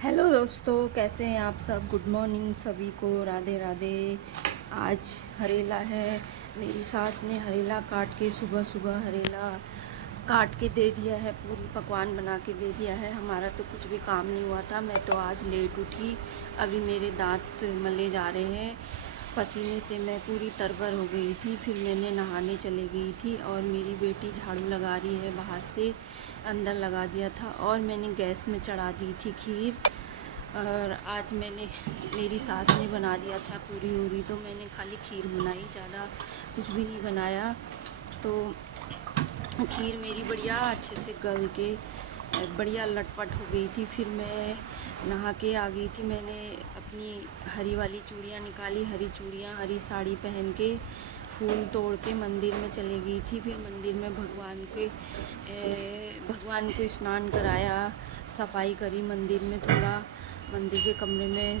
Hello दोस्तों, कैसे हैं आप सब। गुड मॉर्निंग सभी को, राधे राधे। आज हरेला है। मेरी सास ने हरेला काट के सुबह सुबह हरेला काट के दे दिया है, पूरी पकवान बना के दे दिया है। हमारा तो कुछ भी काम नहीं हुआ था। मैं तो आज लेट उठी। अभी मेरे दांत मले जा रहे हैं। पसीने से मैं पूरी तरबर हो गई थी। फिर मैंने नहाने चले गई थी और मेरी बेटी झाड़ू लगा रही है बाहर से। अंदर लगा दिया था और मैंने गैस में चढ़ा दी थी खीर। और आज मेरी सास ने बना दिया था पूरी उरी, तो मैंने खाली खीर बनाई, ज़्यादा कुछ भी नहीं बनाया। तो खीर मेरी बढ़िया अच्छे से गल के बढ़िया लटपट हो गई थी। फिर मैं नहा के आ गई थी। मैंने अपनी हरी वाली चूड़ियाँ निकाली, हरी चूड़ियाँ, हरी साड़ी पहन के फूल तोड़ के मंदिर में चली गई थी। फिर मंदिर में भगवान को स्नान कराया, सफाई करी मंदिर में, थोड़ा मंदिर के कमरे में।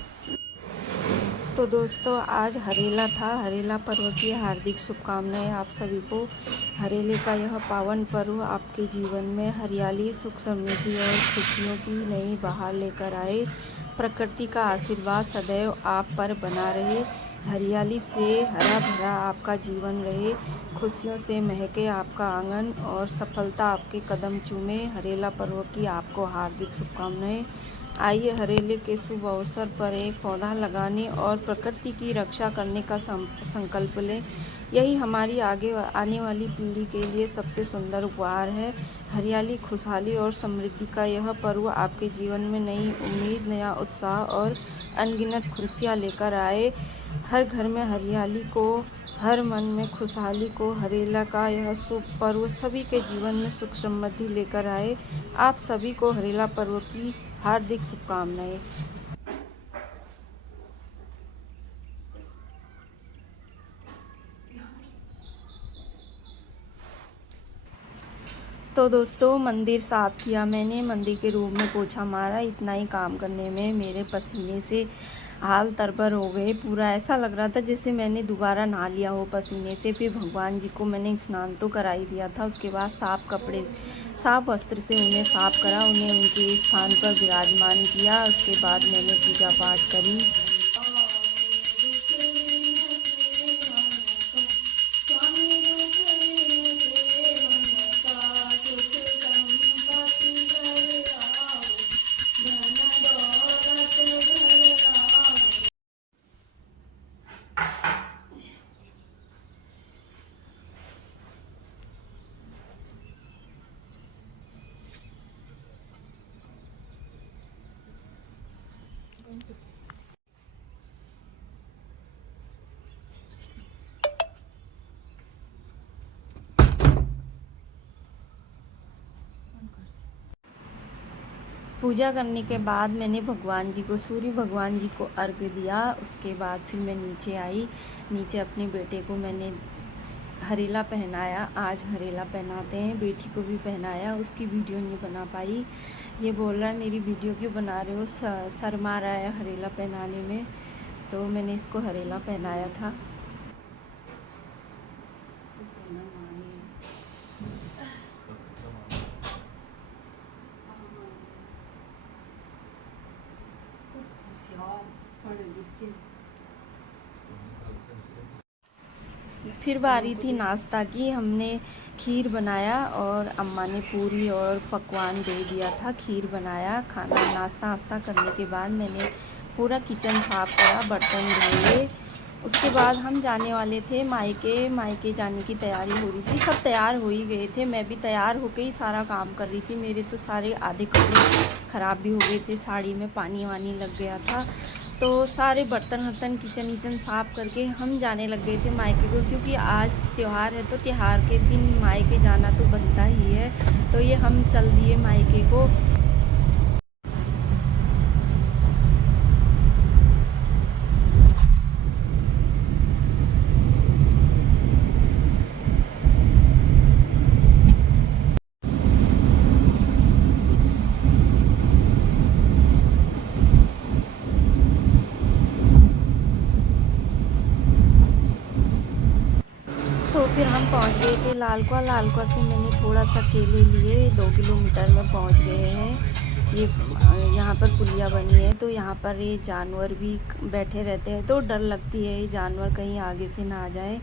तो दोस्तों, आज हरेला था। हरेला पर्व की हार्दिक शुभकामनाएं आप सभी को। हरेले का यह पावन पर्व आपके जीवन में हरियाली, सुख, समृद्धि और खुशियों की नई बहार लेकर आए। प्रकृति का आशीर्वाद सदैव आप पर बना रहे। हरियाली से हरा भरा आपका जीवन रहे। खुशियों से महके आपका आंगन और सफलता आपके कदम चूमे। हरेला पर्व की आपको हार्दिक शुभकामनाएं। आइए हरेले के शुभ अवसर पर एक पौधा लगाने और प्रकृति की रक्षा करने का संकल्प लें। यही हमारी आने वाली पीढ़ी के लिए सबसे सुंदर उपहार है। हरियाली, खुशहाली और समृद्धि का यह पर्व आपके जीवन में नई उम्मीद, नया उत्साह और अनगिनत खुशियाँ लेकर आए। हर घर में हरियाली को, हर मन में खुशहाली को। हरेला का यह शुभ पर्व सभी के जीवन में सुख समृद्धि लेकर आए। आप सभी को हरेला पर्व की हार्दिक शुभकामनाएं। तो दोस्तों, मंदिर साफ़ किया मैंने, मंदिर के रूम में पोछा मारा। इतना ही काम करने में मेरे पसीने से हाल तरबर हो गए। पूरा ऐसा लग रहा था जैसे मैंने दोबारा नहा लिया हो पसीने से। फिर भगवान जी को मैंने स्नान तो करा ही दिया था। उसके बाद साफ वस्त्र से उन्हें साफ करा, उन्हें उनके स्थान पर विराजमान किया। उसके बाद मैंने पूजा पाठ करी। पूजा करने के बाद मैंने सूर्य भगवान जी को अर्घ्य दिया। उसके बाद फिर मैं नीचे आई। नीचे अपने बेटे को मैंने हरेला पहनाया। आज हरेला पहनाते हैं, बेटी को भी पहनाया। उसकी वीडियो नहीं बना पाई। ये बोल रहा है मेरी वीडियो क्यों बना रहे हो, शर्मा रहा है हरेला पहनाने में। तो मैंने इसको हरेला पहनाया था। फिर बारी थी नाश्ता की। हमने खीर बनाया और अम्मा ने पूरी और पकवान दे दिया था। खीर बनाया, खाना नाश्ता करने के बाद मैंने पूरा किचन साफ़ करा, बर्तन धोए। उसके बाद हम जाने वाले थे मायके जाने की तैयारी हो रही थी। सब तैयार हो ही गए थे, मैं भी तैयार होकर ही सारा काम कर रही थी। मेरे तो सारे आधे कपड़े ख़राब भी हो गए थे, साड़ी में पानी वानी लग गया था। तो सारे बर्तन किचन साफ़ करके हम जाने लग गए थे मायके को, क्योंकि आज त्यौहार है तो त्यौहार के दिन मायके जाना तो बनता ही है। तो ये हम चल दिए मायके को। तो फिर हम पहुंच गए थे लालकुआ से मैंने थोड़ा सा केले लिए। 2 किलोमीटर में पहुंच गए हैं। ये यहाँ पर पुलिया बनी है, तो यहाँ पर ये जानवर भी बैठे रहते हैं, तो डर लगती है ये जानवर कहीं आगे से ना आ जाए।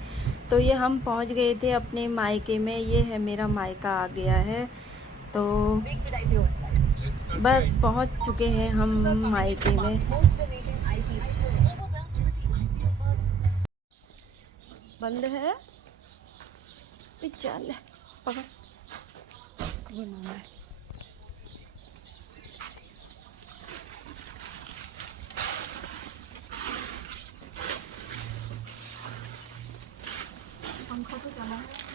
तो ये हम पहुँच गए थे अपने मायके में। ये है मेरा मायका आ गया है, तो बस पहुँच चुके हैं हम मायके में। बंद है, चल पकड़, बनाना है। पंखा तो चला है।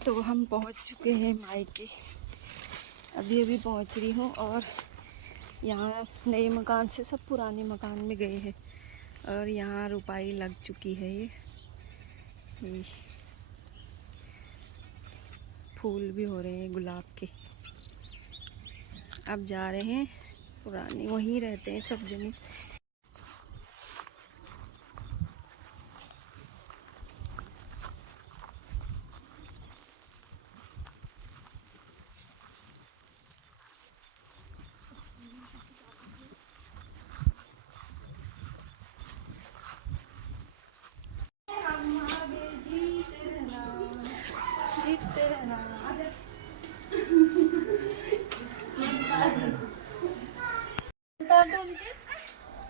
तो हम पहुंच चुके हैं मायके, अभी अभी पहुंच रही हूँ। और यहाँ नए मकान से सब पुराने मकान में गए हैं, और यहाँ रुपाई लग चुकी है। ये फूल भी हो रहे हैं गुलाब के। अब जा रहे हैं, पुराने वहीं रहते हैं सब जने।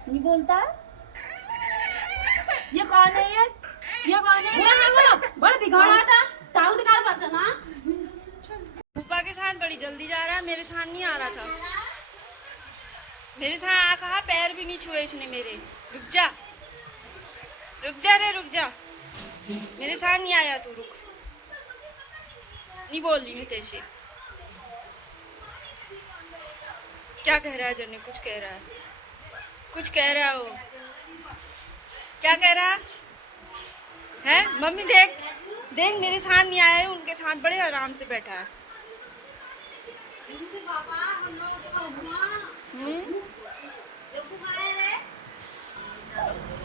नहीं बोलता। ये कौन है? ये कौन है? वो बड़ा बिगाड़ा था, ताऊ दिखा बच्चा ना। पापा के साथ बड़ी जल्दी जा रहा है, मेरे साथ नहीं आ रहा था। मेरे साथ कहा पैर भी नहीं छुए इसने मेरे। रुक जा, रुक जा रे, रुक जा। मेरे साथ नहीं आया तू, रुक। नहीं बोल रही मैं तेरे से। क्या कह रहा है जन्ने? कुछ कह रहा है, कुछ कह रहा हो। क्या कह रहा है? मम्मी देख देख, मेरे साथ नहीं आया है, उनके साथ बड़े आराम से बैठा है।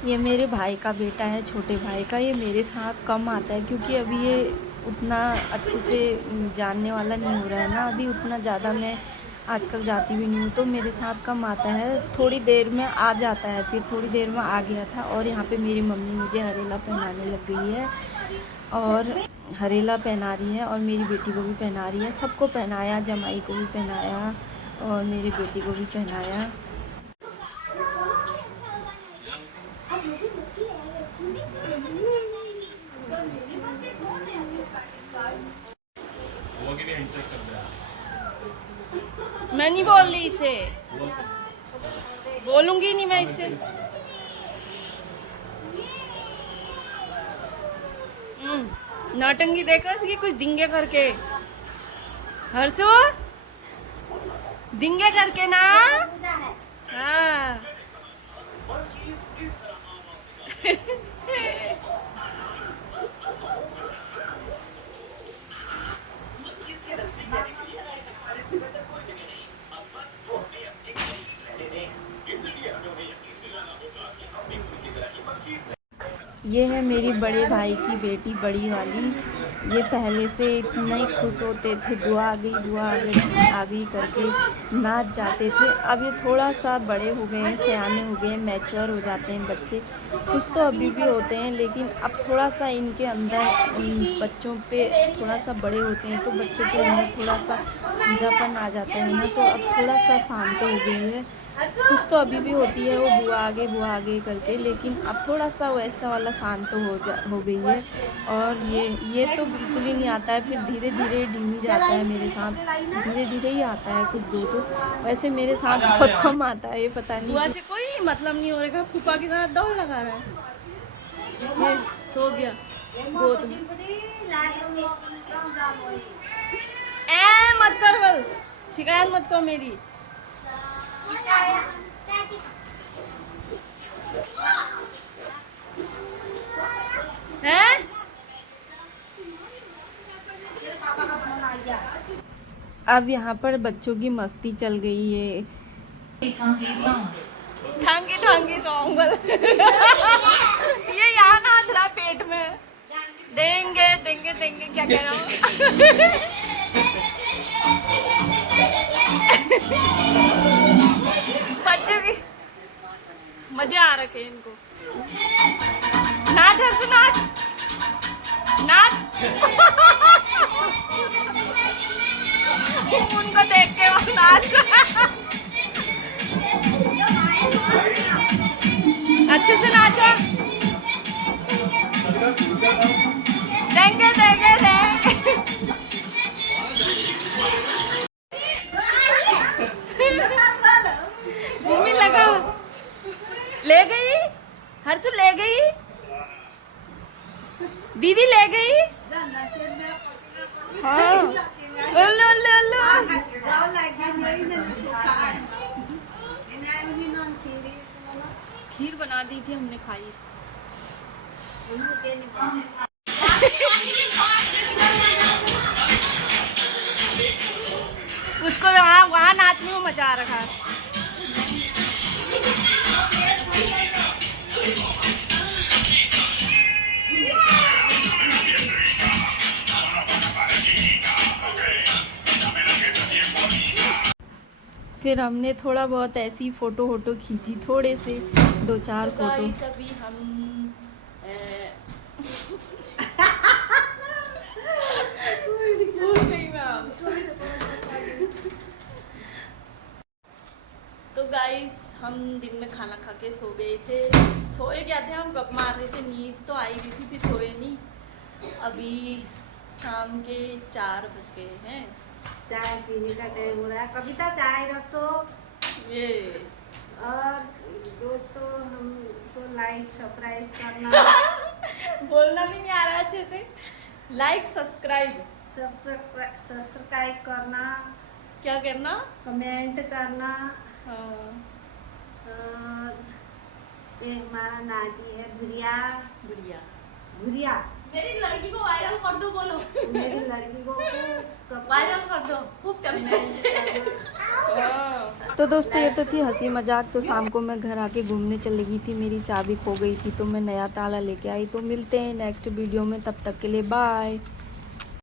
ये मेरे भाई का बेटा है, छोटे भाई का। ये मेरे साथ कम आता है क्योंकि अभी ये उतना अच्छे से जानने वाला नहीं हो रहा है ना। अभी उतना ज़्यादा मैं आजकल जाती भी नहीं हूँ, तो मेरे साथ कम आता है। थोड़ी देर में आ जाता है, फिर थोड़ी देर में आ गया था। और यहाँ पे मेरी मम्मी मुझे हरेला पहनाने लग गई है, और हरेला पहना रही है, और मेरी बेटी को भी पहना रही है। सबको पहनाया, जमाई को भी पहनाया और मेरी बेटी को भी पहनाया। मैं नहीं बोल रही इसे, बोलूंगी नहीं मैं इससे। नौटंकी देखो इसकी, कुछ दिंगे करके। हर्षो दिंगे करके ना। हाँ ये है मेरी बड़े भाई की बेटी, बड़ी वाली। ये पहले से इतना ही खुश होते थे, बुआ आ गई, बुआ आ गई करके नाच जाते थे। अब ये थोड़ा सा बड़े हो गए हैं, सयाने हो गए हैं, मैच्योर हो जाते हैं बच्चे। खुश तो अभी भी होते हैं, लेकिन अब थोड़ा सा इनके अंदर, बच्चों पे थोड़ा सा बड़े होते हैं तो बच्चों के अंदर थोड़ा सा सीधापन आ जाता है ना। तो अब थोड़ा सा शांत हो गई है। कुछ तो अभी भी होती है वो बुआ आगे करके, लेकिन अब थोड़ा सा वैसा वाला शांत हो गई है। और ये तो बिल्कुल ही नहीं आता है, फिर धीरे धीरे धीमी जाता है मेरे साथ, धीरे धीरे ही आता है कुछ दो। तो वैसे मेरे साथ बहुत कम आता है, ये पता नहीं बुआ से कोई मतलब नहीं हो रहा। फूफा के साथ दौड़ लगा रहा है। ये सो गया गोद में। मत कर बल, शिकायत मत करो मेरी। है अब यहाँ पर बच्चों की मस्ती चल गई है। ढंगी ढंगी सॉन्ग ये यहाँ नाच रहा पेट में। देंगे देंगे देंगे क्या कह रहा हूँ। बच्चों की मजे आ रखे इनको। नाच हर्षु नाच नाच। उनको देख के वो नाच अच्छे से नाचो। देंगे देंगे देंगे। भूमि लगा ले गई हर्षु ले गई दीदी ले गई। हाँ उल्लू उल्लू उल्लू। खीर बना दी थी हमने खाई। उसको वहाँ नाचने में मजा आ रखा है। फिर हमने थोड़ा बहुत ऐसी फोटो वोटो खींची, थोड़े से 2-4 फोटो। सभी हम तो गाइस हम दिन में खाना खा के सो गए थे। सोए क्या थे हम, गप मार रहे थे। नींद तो आई रही थी, फिर सोए नहीं। अभी शाम के 4 बज गए हैं। चाय पीने का टाइम हो रहा है। कविता चाय रखो ये। और दोस्तों हम तो लाइक सब्सक्राइब करना बोलना भी नहीं आ रहा अच्छे से। लाइक सब्सक्राइब करना, क्या करना, कमेंट करना। हाँ। ये हमारा नाती है गुड़िया गुड़िया गुड़िया। मेरी लड़की को वायरल कर दो। बोलो मेरी लड़की को वायरल कर दो खूब कमेंट। तो दोस्तों ये तो थी हंसी मजाक। तो शाम को मैं घर आके घूमने चली गई थी, मेरी चाबी खो गई थी तो मैं नया ताला लेके आई। तो मिलते हैं नेक्स्ट वीडियो में, तब तक के लिए बाय।